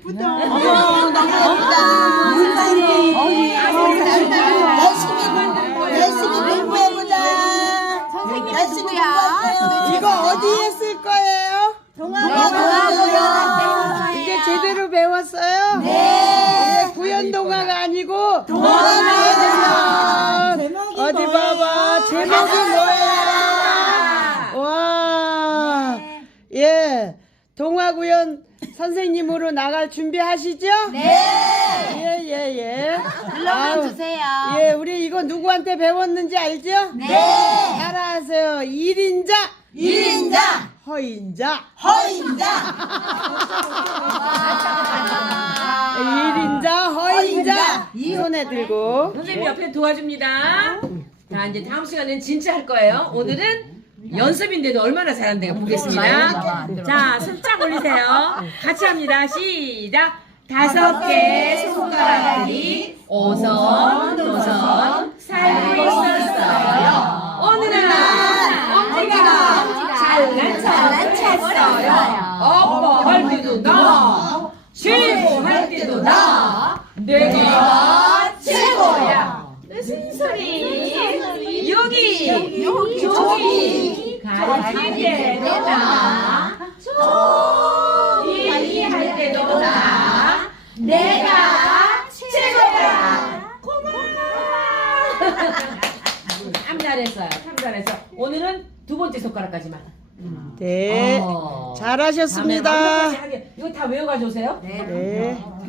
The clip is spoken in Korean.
예쁘다. 네, 어머, 네. 너무 예쁘다. 네, 네, 네, 아, 아, 아, 아, 아, 이거 어디 했을 거예요? 동화동화고요 이게 동화. 동화. 제대로 배웠어요? 네. 오, 네 구연동화가 아니고 동화동화 어디 뭐예요? 봐봐 제목이 뭐예요? 와예 네. 동화구연 선생님으로 나갈 준비하시죠? 네. 예예 예. 불러만 예, 예. 아, 아, 주세요. 예, 우리 이거 누구한테 배웠는지 알죠? 네. 알아서요 1인자. 1인자. 허인자. 허인자. 1인자 허인자. 이 손에 들고 선생님 옆에 도와줍니다. 자, 이제 다음 시간에는 진짜 할 거예요. 오늘은 연습인데도 얼마나 잘한는지 보겠습니다. 자, 손짝 올리세요. 같이 합니다. 시작! 다섯 개의 손가락이 오선도선 오선, 오선, 오선, 살고 있었어요. 어느 날 어, 나, 나, 나, 나, 엄지가 잘난 척을 했어요. 업어 할 때도 엄마. 나, 최고 할 때도 다, 나, 내가 최고야. 신순히 여기 여기 초할 때도 나 초비 할 때도 가기때로나, 나 내가 최고야 고마워, 고마워. 고마워. 참 잘했어요 참 잘했어 오늘은 두 번째 손가락까지만 음. 네 어. 잘하셨습니다 하게, 이거 다 외워가 주세요 네. 네.